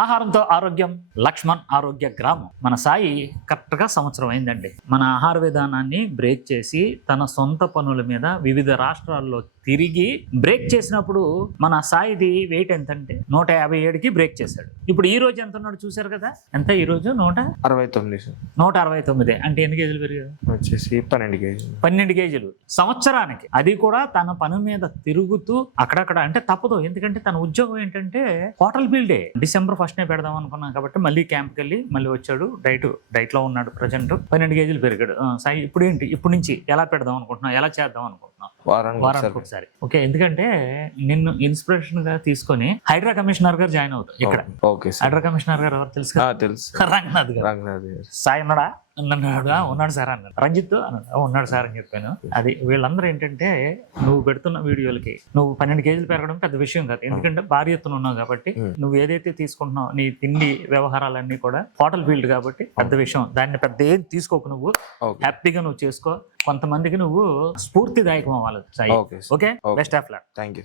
ఆహారంతో ఆరోగ్యం, లక్ష్మణ్ ఆరోగ్య గ్రామం. మన సాయి కరెక్ట్గా సంవత్సరం అయిందండి. మన ఆహార విధానాన్ని బ్రేక్ చేసి తన సొంత పనుల మీద వివిధ రాష్ట్రాల్లో తిరిగి బ్రేక్ చేసినప్పుడు మన సాయిది వెయిట్ ఎంత అంటే 157కి బ్రేక్ చేశాడు. ఇప్పుడు ఈ రోజు ఎంత ఉన్నాడు చూసారు కదా. ఎంత ఈ రోజు? 169 సార్. 169 అంటే ఎన్ని కేజీలు పెరిగారు? వచ్చేసి 12 కేజీలు. 12 కేజీలు సంవత్సరానికి. అది కూడా తన పని మీద తిరుగుతూ అక్కడక్కడ. అంటే తప్పదు, ఎందుకంటే తన ఉద్యోగం ఏంటంటే హోటల్ ఫీల్డే. డిసెంబర్ 1st పెడదాం అనుకున్నాం కాబట్టి మళ్ళీ క్యాంప్కి వెళ్ళి మళ్ళీ వచ్చాడు. డైట్ లో ఉన్నాడు. ప్రజెంట్ 12 కేజీలు పెరిగాడు. సాయి ఇప్పుడు ఏంటి, ఇప్పుడు నుంచి ఎలా పెడదాం అనుకుంటున్నాం, ఎలా చేద్దాం అనుకుంటున్నాం? వారానికి ఒకసారి. ఓకే, ఎందుకంటే నిన్ను ఇన్స్పిరేషన్ గా తీసుకొని హైడ్రా కమిషనర్ గారు జాయిన్ అవుతారు ఇక్కడ. హైడ్రా కమిషనర్ గారు ఎవరు తెలుసు? రంగనాథ్ గారు. సాయి ఉన్నాడా? ఉన్నాడు సార్ అన్నాడు. రంజిత్ అన్నాడు. ఉన్నాడు సార్ అని చెప్పాను. అది వీళ్ళందరూ ఏంటంటే నువ్వు పెడుతున్న వీడియోలకి నువ్వు 12 కేజీలు పెరగడం పెద్ద విషయం కాదు, ఎందుకంటే భారీ ఎత్తున ఉన్నావు కాబట్టి. నువ్వు ఏదైతే తీసుకుంటున్నావు నీ తిండి వ్యవహారాలన్నీ కూడా హోటల్ ఫీల్డ్ కాబట్టి పెద్ద విషయం. దాన్ని పెద్ద ఏం తీసుకోకు, నువ్వు హ్యాపీగా నువ్వు చేసుకో. కొంతమందికి నువ్వు స్ఫూర్తిదాయకం అవ్వాలి. Okay, best of luck. Thank you.